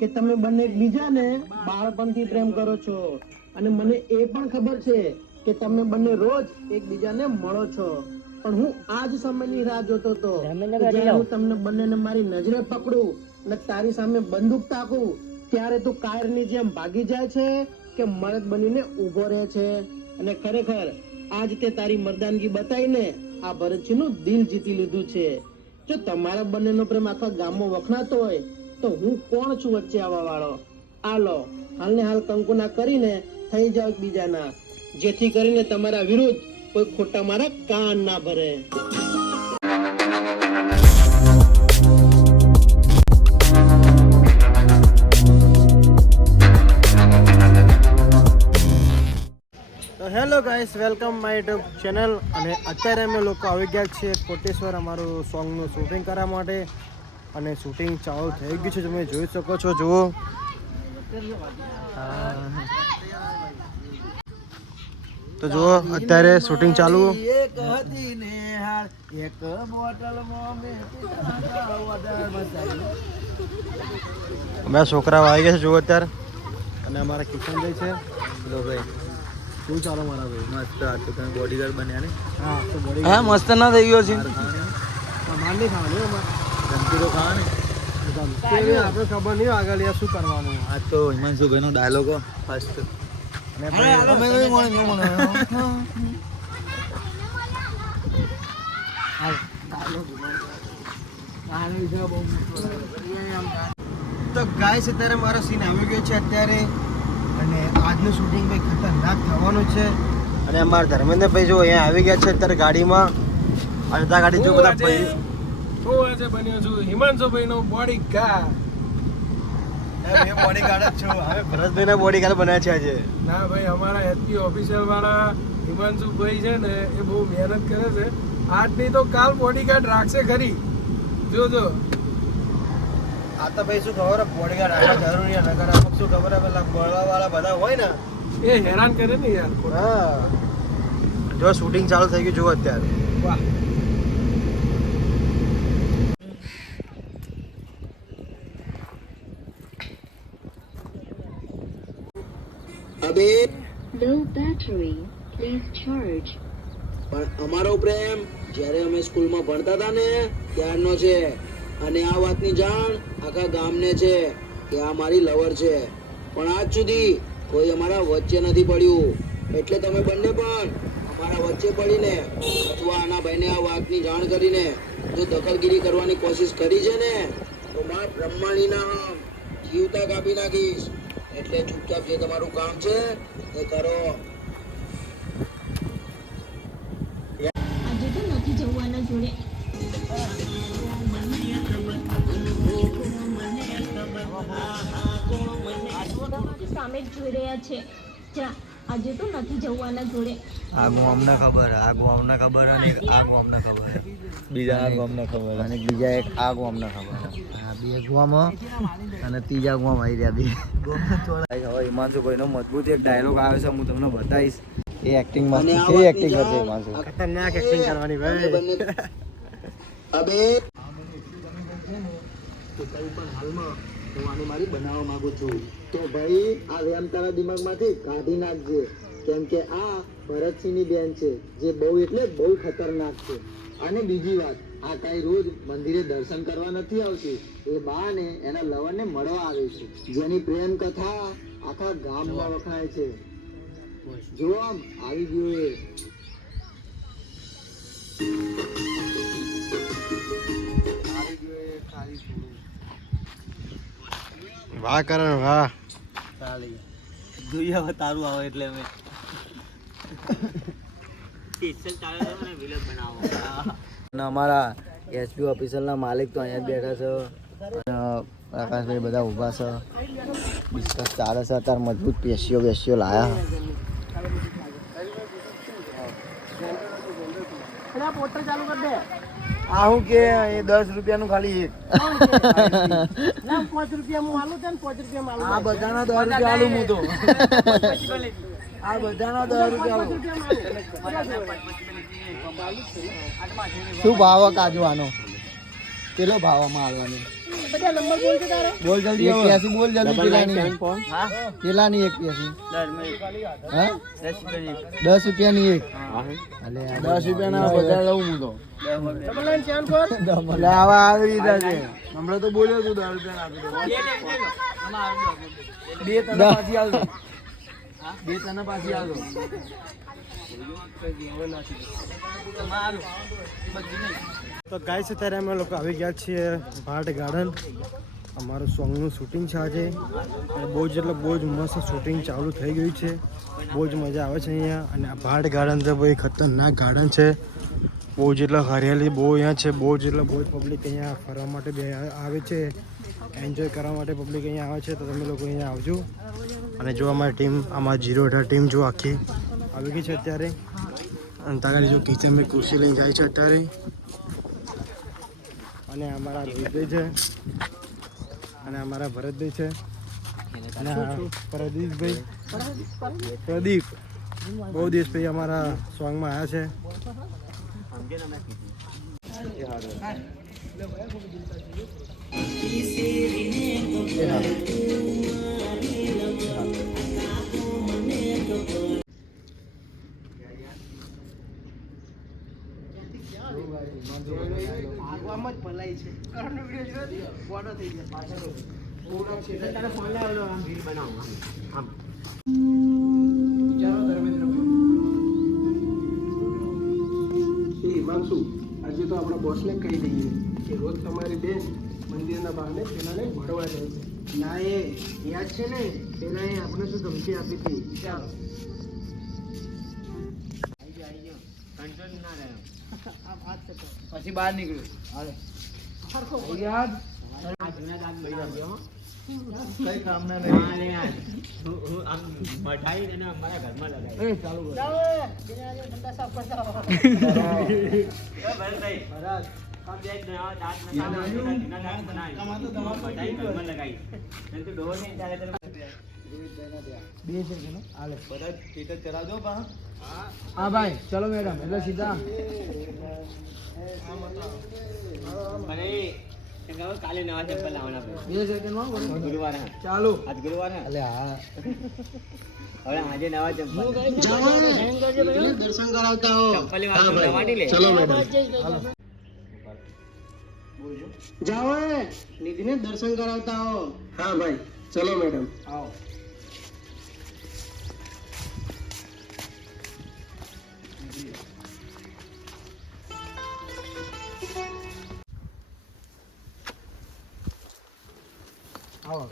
કે તમે બંને એકબીજાને બાળપણથી પ્રેમ કરો છો અને મને એ પણ ખબર છે કે તમે બંને રોજ એકબીજાને મળો છો, પણ હું આજ સમયની રાહ જોતો હતો જ્યારે હું તમને બંનેને મારી નજરે પકડું અને તારી સામે બંદૂક તાકું ત્યારે તું કાયરની જેમ ભાગી જાય છે કે મરદ બનીને ઊભો રહે છે. અને ખરેખર આજ તે તારી મર્દાનગી બતાવીને આ ભરતજીનું દિલ જીતી લીધું છે. જો તમારા બંનેનો પ્રેમ આખા ગામમાં વખણાતો હોય તો હું કોણ છું વચ્ચે આવવા વાળો? આલો હાલને હાલ કંકુના કરીને થઈ જાવ એકબીજાના, જેથી કરીને તમારા વિરુદ્ધ કોઈ ખોટા મારા કાન ના ભરે. Hello guys, welcome my YouTube channel. અને અત્યારે અમે લોકો આવી ગયા છીએ કોટેશ્વર અમારું સોંગનું શૂટિંગ કરવા માટે, અને શૂટિંગ ચાલુ થઈ ગયું છે. તમે જોઈ શકો છો, જુઓ. તો જુઓ અત્યારે શૂટિંગ ચાલુ. અમે છોકરાઓ આવી ગયા છે, જુઓ અત્યારે. અને અમારા કિશનભાઈ છે. લો ભાઈ, શું ચાલો મારા ભાઈ? મસ્ત. આ તો તમે બોડીગાર્ડ બન્યા ને? હા, તો બોડી હા, મસ્ત ના થઈ ગયો છે. માર નહીં ખાવાનું ધમકી તો ખાવા ને. આપણે ખબર નહીં આગળ શું કરવાનું. આ તો હિમાંશુભાઈ નો ડાયલોગ ફર્સ્ટ. તો ગાઈસ, અત્યારે મારો સીન આવી ગયો છે અત્યારે, અને આજનું શૂટિંગ ભાઈ ખતરનાક થવાનું છે. અને અમારા ધર્મેન્દ્રભાઈ જો અહીંયા આવી ગયા છે અત્યારે ગાડીમાં. અડધા ગાડી જો બધા ભાઈ હું આજે બન્યો છું હિમાંશુભાઈ નો બોડીગાર્ડ. મેં બોડીગાર્ડ જ છું. હવે ભરતભાઈના બોડીગાર્ડ બન્યા છે આજે. ના ભાઈ, અમારા એસપી ઓફિશિયલ વાળા હિમાંશુભાઈ છે ને, એ બહુ મહેનત કરે છે. આજ નહીં તો કાલ બોડીગાર્ડ રાખશે ખરી, જોજો. આ તો ભાઈ શું ખબર, બોડીગાર્ડ રાખવા જરૂરી નગર અમુક શું ખબર, પેલા બોલવા વાળા બધા હોય ને, એ હેરાન કરે ને યાર. હા. જો શૂટિંગ ચાલુ થઈ ગયું, જુઓ અત્યારે. વાહ. અબે Low battery, please charge. પણ અમારો પ્રેમ જ્યારે અમે સ્કૂલમાં ભણતા હતા ને ત્યારનો છે, અને આ વાતની જાણ આખા ગામને છે કે આ મારી લવર છે. પણ આજ સુધી કોઈ અમારા વચ્ચે નથી પડ્યું. એટલે તમે બંને પણ અમારા વચ્ચે પડીને અથવા આના ભાઈને આ વાતની જાણ કરીને જો દખલગીરી કરવાની કોશિશ કરી છે ને, તો મારા બ્રહ્માણીના જીવતા કાપી નાખીશ. એટલે ચૂપચાપ જે તમારું કામ છે એ કરો. આજે તો નથી જવાના જોડે. સામે જ જોઈ રહ્યા છે. જા, આજે તો નથી જવાના જોડે. આ ગોમને ખબર, આ ગોમને ખબર, અને આ ગોમને ખબર, બીજા આ ગોમને ખબર, અને બીજા એક આ ગોમને ખબર. આ બે ગોમાં અને ત્રીજા ગોમ આવી રહ્યા બે. હવે હિમાંશુભાઈ નો મજબૂત એક ડાયલોગ આવે છે, હું તમને બતાવીશ. એ એક્ટિંગ મસ્ત છે, એ એક્ટિંગ કરશે હિમાંશુ. ખતરનાક એક્ટિંગ કરવાની ભાઈ. અબે તો કઈ પણ હાલમાં હું આને મારી બનાવવા માંગુ છું, તો ભાઈ આ વ્યાયામ તારા દિમાગમાંથી કાઢી નાખજે, કેમ કે આ ભરતસિંહની બેન છે, જે બહુ એટલે બહુ ખતરનાક છે. અને બીજી વાત, આ કાંઈ રોજ મંદિરે દર્શન કરવા નથી આવતી. એ બા ને એના લવરને મળવા આવે છે, જેની પ્રેમ કથા આખા ગામમાં વખણાય છે. જો આમ આવી ગયો એ. વાહ કરણ વાહ. જોઈએ હવે તારું આવે એટલે અમે અને અમારા એસપી ઓફિસરના માલિક તો અહીંયા જ બેઠા છે, અને પ્રકાશભાઈ બધા ઊભા છે. ડિસ્કસ ચાલે છે અત્યારે. મજબૂત પેશીઓ લાયા. આવું કે એ 10 રૂપિયાનું ખાલી એક. આ બધાના 10 રૂપિયા આલું હું તો. આ બધાના 10 રૂપિયા. શું ભાવ કાજુ આનો? કેટલો ભાવમાં આવવાનો? બોલ જલ્દી 81 બોલ જલ્દી પેલાની હા પેલાની 81 હા 10 રૂપિયાની એક અલે 10 રૂપિયાના બધા લઉં હું તો એટલે આવા આવી રીતે છે હમણાં તો બોલ્યો તું 10 રૂપિયા આપી દો બે તને પાછી આવજો તો ગાઈસ અત્યારે અમે લોકો આવી ગયા છીએ ભાટ ગાર્ડન અમારું સોંગનું શૂટિંગ છે આજે અને બહુ જ મસ્ત શૂટિંગ ચાલુ થઈ ગયું છે બહુ જ મજા આવે છે અહીંયા અને આ ભાટ ગાર્ડન તો બહુ ખતરનાક ગાર્ડન છે બહુ જ હરિયાળી બહુ અહીંયા છે બહુ જ પબ્લિક અહીંયા ફરવા માટે બી આવે છે એન્જોય કરવા માટે પબ્લિક અહીંયા આવે છે તો તમે લોકો અહીંયા આવજો અને જો અમારી ટીમ અમારી 018 ટીમ જો આખી આવી ગઈ છે અત્યારે અને તારી જો કિચન ખુરશી લઈને જાય છે અત્યારે અને અમારા રોહિતભાઈ છે અને અમારા ભરતભાઈ છે અને પ્રદીપ બહુ દિવસ પછી અમારા સોંગમાં આવ્યા હિમાંશુ આજે તો આપણા બોસને કહી દઈએ કે રોજ તમારી બેન મંદિરના બહાને પેલાને ભરવા જાય છે ના એ યાદ છે ને પેલા એ આપણે શું ધમકી આપી હતી ચાલો પછી બહાર નીકળ્યું યાદ કઈ કામ ના નહીં ચાલુ હા ભાઈ ચલો મેડમ એટલે સીધા કાલે નવા ચપ્પલ લાવવાના 2 સેકન્ડ ગુરુવાર ચાલુ આજ ગુરુવાર અલે હા હવે આજે નવા ચપ્પલ દર્શન કરાવતા હો ચપ્પલ નવાની લે ચલો મેડમ જાઓ નિધિને દર્શન કરાવતા હો હા ભાઈ ચલો મેડમ આવો આવો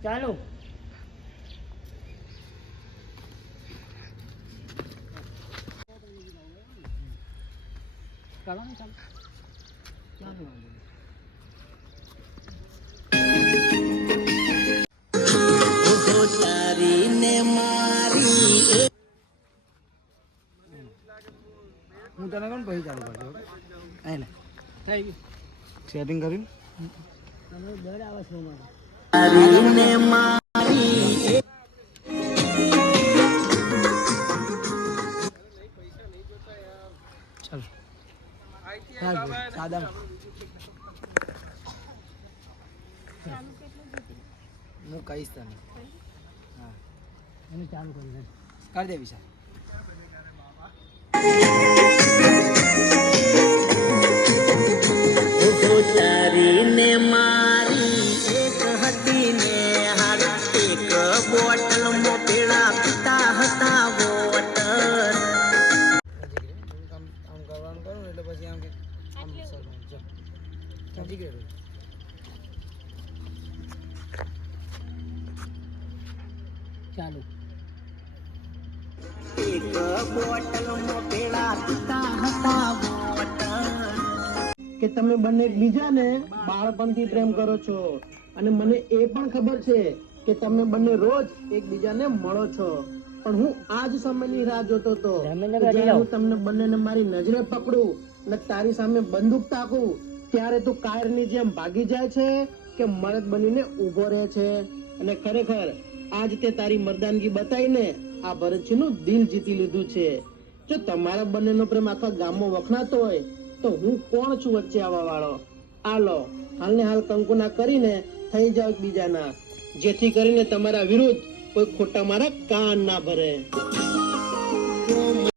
ચાલો હું તને કોણ પછી ચાલુ કરજો એ ને થઈ ગયું સેટિંગ કર્યું તમે દર આવે છે અમારે ચાલો સાદા હું કહીશ તને હા એને ચાલુ કરી દે કરી દે વિશાલ તારીને મારી એક હતી ને હાર એક બોટલમાં પેલા પિતા હતા વોટર આમ કરવાનું કરું એટલે પછી આમ કે આમ સમજી ગયો ચાલુ એક બોટલમાં પેલા પિતા હતા વોટર કે તમે બંને બીજાને બાળપણથી પ્રેમ કરો છો અને મને એ પણ ખબર છે કે તમે બંને રોજ એકબીજાને મળો છો, પણ હું આ જ સમયની રાહ જોતો હતો કે જ્યારે હું તમને બંનેને મારી નજરે પકડું અને તારી સામે બંદૂક તાકું ત્યારે તું કાયરની જેમ ભાગી જાય છે કે મરદ બનીને ઊભો રહે છે. અને ખરેખર આજ તે તારી મર્દાનગી બતાવીને આ ભરતજીનું દિલ જીતી લીધું છે. જો તમારા બંનેનો પ્રેમ આખા ગામમાં વખણાતો હોય તો હું કોણ છું વચ્ચે આવવા વાળો? આ લો, હાલને હાલ કંકુના કરીને થઈ જાવ એકબીજાના, જેથી કરીને તમારા વિરુદ્ધ કોઈ ખોટા મારા કાન ના ભરે.